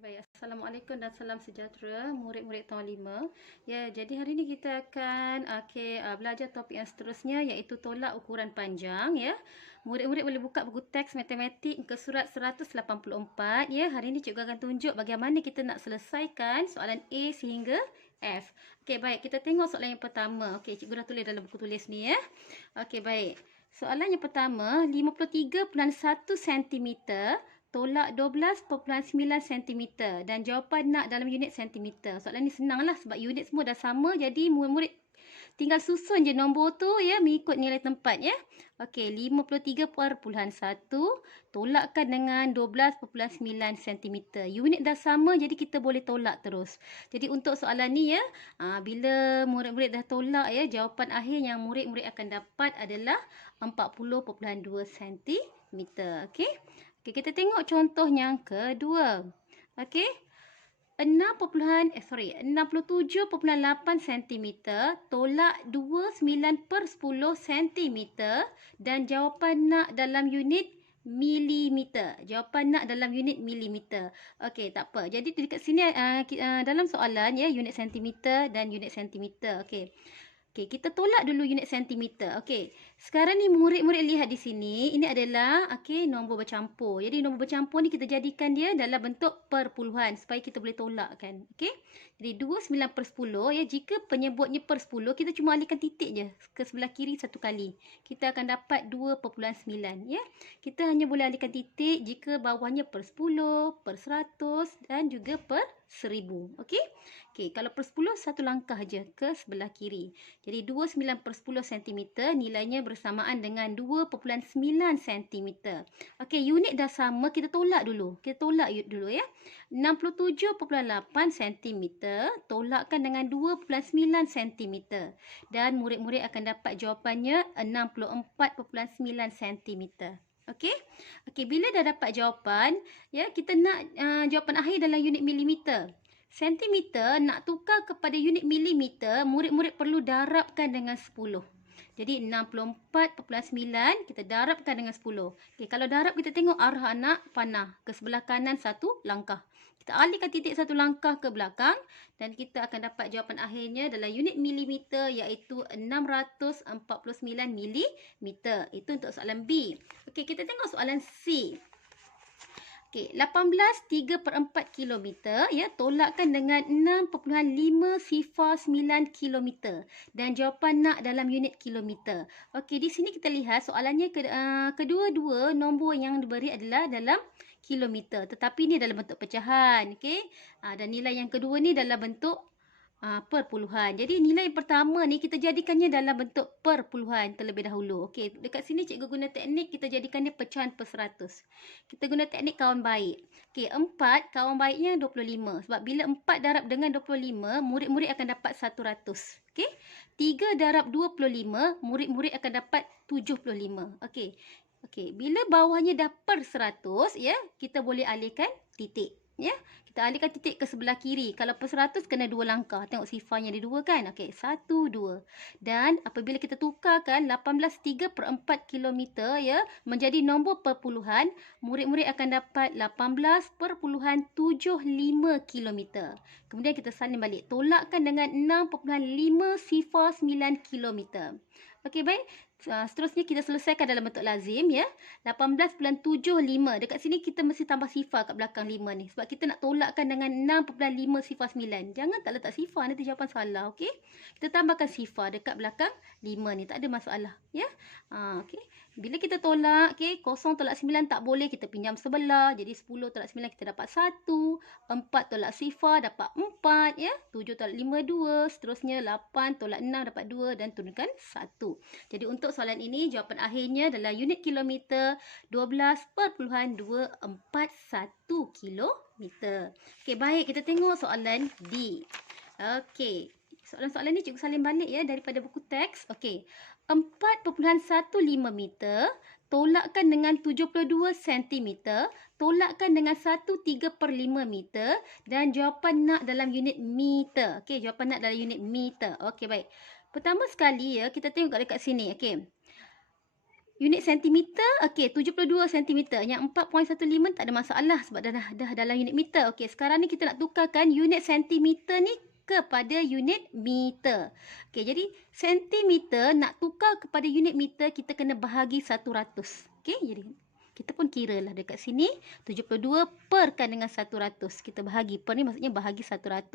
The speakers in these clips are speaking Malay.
Baik. Assalamualaikum dan salam sejahtera murid-murid tahun 5. Ya, jadi hari ini kita akan belajar topik yang seterusnya iaitu tolak ukuran panjang ya. Murid-murid boleh buka buku teks matematik ke surat 184 ya. Hari ini cikgu akan tunjuk bagaimana kita nak selesaikan soalan A sehingga F. Okey, baik. Kita tengok soalan yang pertama. Okey, cikgu dah tulis dalam buku tulis ni ya. Okey, baik. Soalan yang pertama, 53.1 cm tolak 12.9 cm dan jawapan nak dalam unit cm. Soalan ni senanglah sebab unit semua dah sama, jadi murid-murid tinggal susun je nombor tu ya mengikut nilai tempat ya. Okey, 53.1 tolakkan dengan 12.9 cm. Unit dah sama jadi kita boleh tolak terus. Jadi untuk soalan ni ya, bila murid-murid dah tolak ya, jawapan akhir yang murid-murid akan dapat adalah 40.2 cm. Okey. Okey, kita tengok contoh yang kedua. Okey. 67.8 cm tolak 29/10 cm dan jawapan nak dalam unit milimeter. Jawapan nak dalam unit milimeter. Okey, tak apa. Jadi dekat sini dalam soalan ya unit sentimeter dan unit sentimeter. Okey. Okey, kita tolak dulu unit sentimeter. Okey. Sekarang ni murid-murid lihat di sini, ini adalah nombor bercampur. Jadi nombor bercampur ni kita jadikan dia dalam bentuk perpuluhan supaya kita boleh tolakkan. Okey. Jadi 29/10 ya, jika penyebutnya per 10, kita cuma alihkan titik je ke sebelah kiri satu kali. Kita akan dapat 2.9 ya. Kita hanya boleh alihkan titik jika bawahnya per 10, per 100 dan juga per 1000. Okey. Okey, kalau per 10 satu langkah je ke sebelah kiri. Jadi 29/10 cm nilainya bersamaan dengan 2.9 cm. Okey, unit dah sama, kita tolak dulu. Kita tolak dulu ya. 67.8 cm tolakkan dengan 2.9 cm. Dan murid-murid akan dapat jawapannya 64.9 cm. Okey. Okey, bila dah dapat jawapan, ya kita nak jawapan akhir dalam unit milimeter. Sentimeter nak tukar kepada unit milimeter, murid-murid perlu darabkan dengan 10. Jadi 64.9 kita darabkan dengan 10. Okey, kalau darab kita tengok arah anak panah ke sebelah kanan satu langkah. Kita alihkan titik satu langkah ke belakang dan kita akan dapat jawapan akhirnya dalam unit milimeter iaitu 649 milimeter. Itu untuk soalan B. Okey, kita tengok soalan C. Okey, 18/3/4 km ya, tolakkan dengan 6.509 km dan jawapan nak dalam unit kilometer. Okey, di sini kita lihat soalannya kedua-dua nombor yang diberi adalah dalam kilometer, tetapi ini dalam bentuk pecahan. Okey. Dan nilai yang kedua ni dalam bentuk perpuluhan. Jadi nilai yang pertama ni kita jadikannya dalam bentuk perpuluhan terlebih dahulu. Okey, dekat sini cikgu guna teknik kita jadikan dia pecahan per 100. Kita guna teknik kawan baik. Okey, 4 kawan baiknya 25. Sebab bila 4 darab dengan 25, murid-murid akan dapat 100. Okey. 3 darab 25, murid-murid akan dapat 75. Okey. Okey, bila bawahnya dah per 100 ya, kita boleh alihkan titik. Ya, kita alihkan titik ke sebelah kiri. Kalau per 100 kena 2 langkah. Tengok sifarnya ada 2 kan? Okey, 1, 2. Dan apabila kita tukarkan 18/3/4 km ya menjadi nombor perpuluhan, murid-murid akan dapat 18.75 km. Kemudian kita salin balik. Tolakkan dengan 6.509 km. Okey, baik. Seterusnya kita selesaikan dalam bentuk lazim ya. 18.75. Dekat sini kita mesti tambah sifar kat belakang 5 ni. Sebab kita nak tolakkan dengan 6.509. Jangan tak letak sifar, nanti jawapan salah. Okey. Kita tambahkan sifar dekat belakang 5 ni. Tak ada masalah. Ya. Okey. Bila kita tolak, okey, 0 tolak 9 tak boleh. Kita pinjam sebelah. Jadi 10 tolak 9 kita dapat 1. 4 tolak sifar dapat 4. Ya. 7 tolak 5, 2. Seterusnya 8 tolak 6 dapat 2. Dan turunkan 1. Jadi untuk soalan ini jawapan akhirnya adalah unit kilometer 12.241 kilometer. Okey, baik, kita tengok soalan D. Okey, soalan-soalan ni cikgu salin balik ya daripada buku teks. Okey, 4.15 meter tolakkan dengan 72 cm, tolakkan dengan 1/3/5 meter dan jawapan nak dalam unit meter. Okey, jawapan nak dalam unit meter. Okey, baik. Pertama sekali ya, kita tengok dekat sini. Okey. Unit sentimeter, okey, 72 sentimeter. Yang 4.15 tak ada masalah sebab dah dalam unit meter. Okey, sekarang ni kita nak tukarkan unit sentimeter ni kepada unit meter. Okey, jadi sentimeter nak tukar kepada unit meter, kita kena bahagi 100. Okey, jadi kita pun kira lah dekat sini 72 perkan dengan 100. Kita bahagi. Per ni maksudnya bahagi 100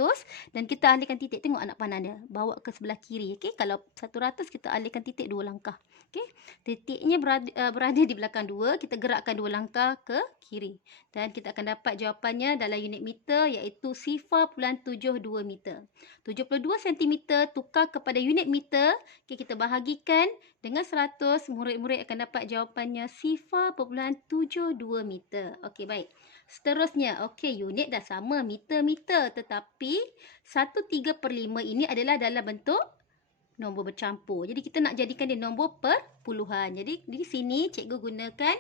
dan kita alihkan titik. Tengok anak panah dia. Bawa ke sebelah kiri. Okey, kalau 100 kita alihkan titik 2 langkah. Okey. Titiknya berada di belakang 2. Kita gerakkan 2 langkah ke kiri. Dan kita akan dapat jawapannya dalam unit meter iaitu 0.72 meter. 72 cm tukar kepada unit meter. Okey, kita bahagikan dengan 100, murid-murid akan dapat jawapannya 0.72 meter. Okey, baik. Seterusnya, okey, unit dah sama, meter-meter. Tetapi 1/3/5 ini adalah dalam bentuk nombor bercampur. Jadi, kita nak jadikan dia nombor perpuluhan. Jadi, di sini cikgu gunakan,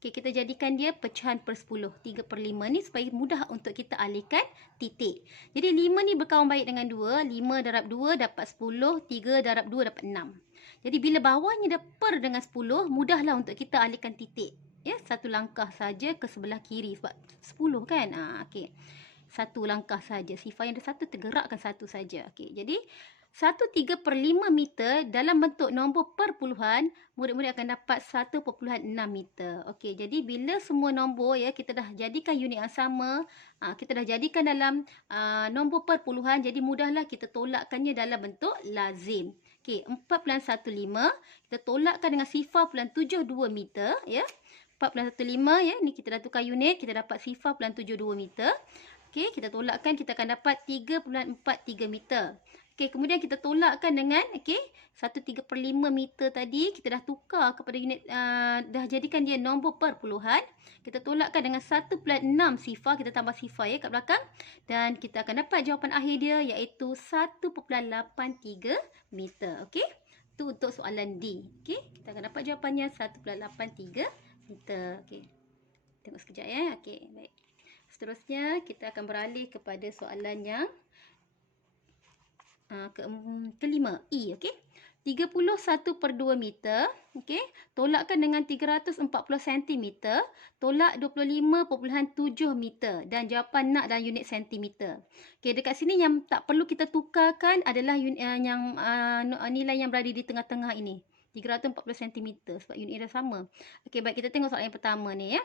okey, kita jadikan dia pecahan per 10. 3/5 ni supaya mudah untuk kita alihkan titik. Jadi, 5 ni berkawan baik dengan 2. 5 darab 2 dapat 10. 3 darab 2 dapat 6. Jadi bila bawahnya dah per dengan 10, mudahlah untuk kita alihkan titik. Ya, satu langkah saja ke sebelah kiri sebab 10 kan. Okey. Satu langkah saja. Sifar yang ada satu tergerakkan satu saja. Okey. Jadi 1/3/5 meter dalam bentuk nombor perpuluhan, murid-murid akan dapat 1.6 meter. Okey, jadi bila semua nombor ya kita dah jadikan unit yang sama, kita dah jadikan dalam nombor perpuluhan, jadi mudahlah kita tolakkannya dalam bentuk lazim. Okey, 4.15 kita tolakkan dengan 0.72 meter ya. 4.15 ya, ni kita dah tukar unit, kita dapat 0.72 meter. Okey, kita tolakkan, kita akan dapat 3.43 meter. Okey, kemudian kita tolakkan dengan 1/3/5 meter tadi, kita dah tukar kepada unit, dah jadikan dia nombor perpuluhan. Kita tolakkan dengan 1.6 sifar, kita tambah sifar ya kat belakang dan kita akan dapat jawapan akhir dia iaitu 1.83 meter. Okey, itu untuk soalan D. Okey, kita akan dapat jawapannya 1.83 meter. Okey, tengok sekejap ya. Okey, baik. Seterusnya kita akan beralih kepada soalan yang kelima, E. Okey, 31/2 meter. Okey, tolakkan dengan 340 cm, tolak 25.7 meter dan jawapan nak dalam unit sentimeter. Okey, dekat sini yang tak perlu kita tukarkan adalah nilai yang berada di tengah-tengah ini. 340 cm sebab unit dah sama. Okey, baik, kita tengok soalan yang pertama ni ya.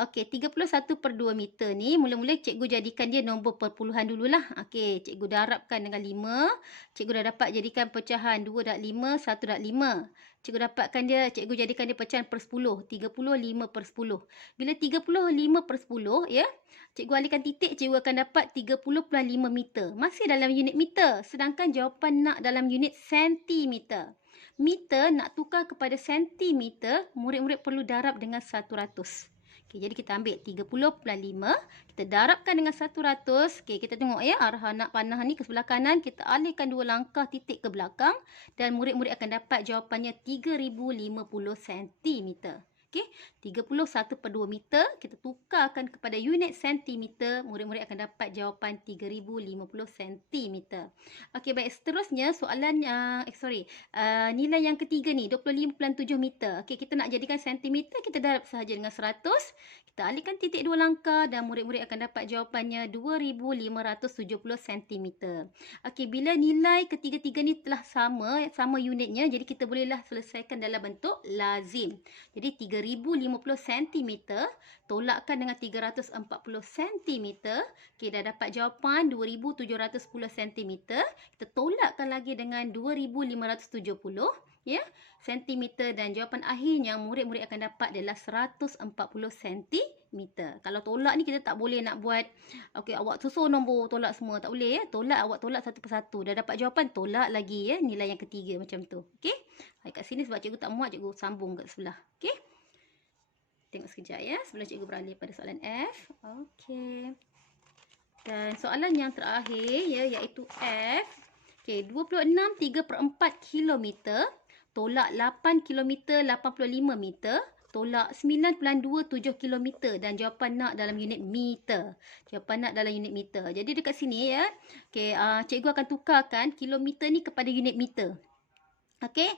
Okey, 31/2 meter ni mula-mula cikgu jadikan dia nombor perpuluhan dululah. Okey, cikgu darabkan dengan 5. Cikgu dah dapat jadikan pecahan 2/5, 1/5. Cikgu dapatkan dia, cikgu jadikan dia pecahan per 10. 35/10. Bila 35/10 ya, cikgu alihkan titik, cikgu akan dapat 30.5 meter. Masih dalam unit meter, sedangkan jawapan nak dalam unit sentimeter. Meter nak tukar kepada sentimeter, murid-murid perlu darab dengan 100. Okey, jadi kita ambil 30.5, kita darabkan dengan 100. Okey, kita tengok ya, arah anak panah ni ke sebelah kanan, kita alihkan 2 langkah titik ke belakang dan murid-murid akan dapat jawapannya 3050 cm. Okey, 31/2 meter kita tukarkan kepada unit sentimeter, murid-murid akan dapat jawapan 3050 cm. Okey, baik, seterusnya soalan nilai yang ketiga ni 25.7 meter. Okey, kita nak jadikan sentimeter, kita darab sahaja dengan 100. Kita alihkan titik 2 langkah dan murid-murid akan dapat jawapannya 2570 cm. Okey, bila nilai ketiga-tiga ni telah sama unitnya, jadi kita bolehlah selesaikan dalam bentuk lazim. Jadi 3050 cm tolakkan dengan 340 cm. Okey, dah dapat jawapan 2710 cm. Kita tolakkan lagi dengan 2570 ya, sentimeter dan jawapan akhirnya murid-murid akan dapat adalah 140 cm. Kalau tolak ni kita tak boleh nak buat okey, awak susun nombor tolak semua, tak boleh ya. Awak tolak satu persatu. Dah dapat jawapan, tolak lagi ya nilai yang ketiga macam tu. Okey. Baik, kat sini sebab cikgu tak muat, cikgu sambung kat sebelah. Okey. Tengok sekejap ya sebelum cikgu beralih pada soalan F. Okey. Dan soalan yang terakhir ya iaitu F. Okey, 26 3/4 km tolak 8 km 85 meter tolak 9.27 km dan jawapan nak dalam unit meter. Jawapan nak dalam unit meter. Jadi dekat sini ya. Okey, cikgu akan tukarkan kilometer ni kepada unit meter. Okey.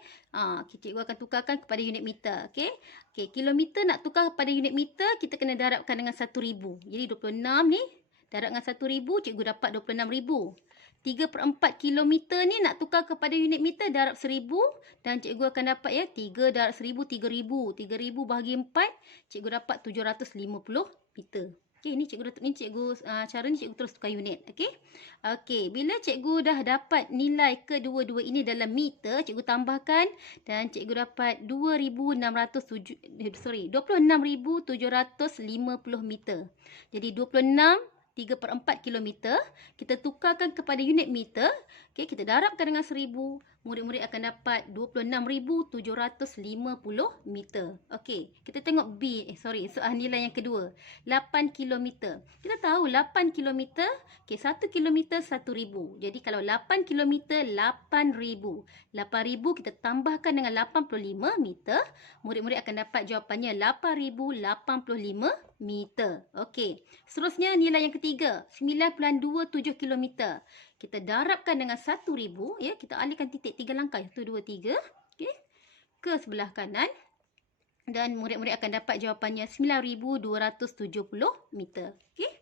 Cikgu akan tukarkan kepada unit meter. Okey. Okey, kilometer nak tukar kepada unit meter, kita kena darabkan dengan 1,000. Jadi 26 ni darab dengan 1,000, cikgu dapat 26,000. 3/4 kilometer ni nak tukar kepada unit meter, darab 1,000 dan cikgu akan dapat ya 3 darab 1,000, 3,000. 3,000 bahagi 4, cikgu dapat 750 meter. Okey, ni cara ni cikgu terus tukar unit. Okey. Okey, bila cikgu dah dapat nilai kedua-dua ini dalam meter, cikgu tambahkan dan cikgu dapat 26,750 meter. Jadi 26 3/4 kilometer, kita tukarkan kepada unit meter. Okey, kita darabkan dengan 1,000. Murid-murid akan dapat 26,750 meter. Okey, kita tengok soal nilai yang kedua. 8 kilometer. Kita tahu 8 kilometer, okey, 1 kilometer 1,000. Jadi kalau 8 kilometer 8,000. 8,000 kita tambahkan dengan 85 meter, murid-murid akan dapat jawapannya 8,085 meter. Okey. Seterusnya nilai yang ketiga, 9.27 kilometer. Kita darabkan dengan 1,000, ya, kita alihkan titik 3 langkah, 1 2 3, okey, ke sebelah kanan dan murid-murid akan dapat jawapannya 9,270 meter. Okey.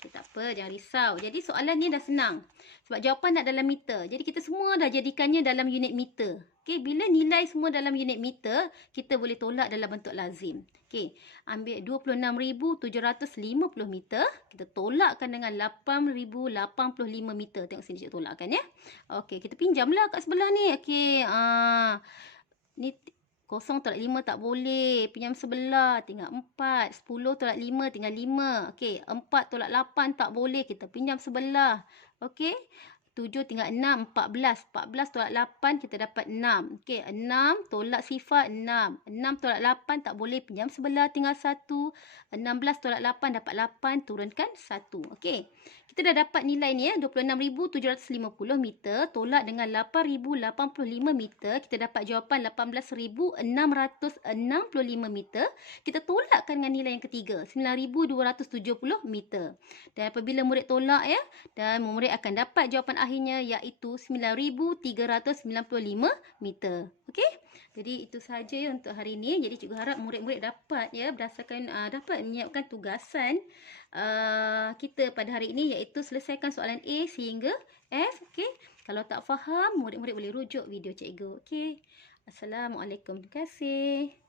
Okay, tak apa, jangan risau. Jadi soalan ni dah senang. Sebab jawapan nak dalam meter. Jadi kita semua dah jadikannya dalam unit meter. Okey, bila nilai semua dalam unit meter, kita boleh tolak dalam bentuk lazim. Okey, ambil 26,750 meter, kita tolakkan dengan 8,085 meter. Tengok sini cikgu tolakkan ya. Okey, kita pinjamlah kat sebelah ni. Okey, ni 0 tolak 5 tak boleh. Pinjam sebelah. Tinggal 4. 10 tolak 5 tinggal 5. Okey. 4 tolak 8 tak boleh. Kita pinjam sebelah. Okey. 7 tinggal 6. 14. 14 tolak 8 kita dapat 6. Okey. 6 tolak sifar 6. 6 tolak 8 tak boleh. Pinjam sebelah tinggal 1. 16 tolak 8 dapat 8. Turunkan 1. Okey. Kita dah dapat nilai ni ya. 26,750 meter. Tolak dengan 8,085 meter. Kita dapat jawapan 18,665 meter. Kita tolakkan dengan nilai yang ketiga. 9,270 meter. Dan apabila murid tolak ya. Dan murid akan dapat jawapan akhirnya iaitu 9,395 meter. Okey. Jadi itu sahaja ya untuk hari ini. Jadi cikgu harap murid-murid dapat ya berdasarkan dapat menyiapkan tugasan kita pada hari ini iaitu selesaikan soalan A sehingga F. Okey. Kalau tak faham, murid-murid boleh rujuk video cikgu. Okey. Assalamualaikum. Terima kasih.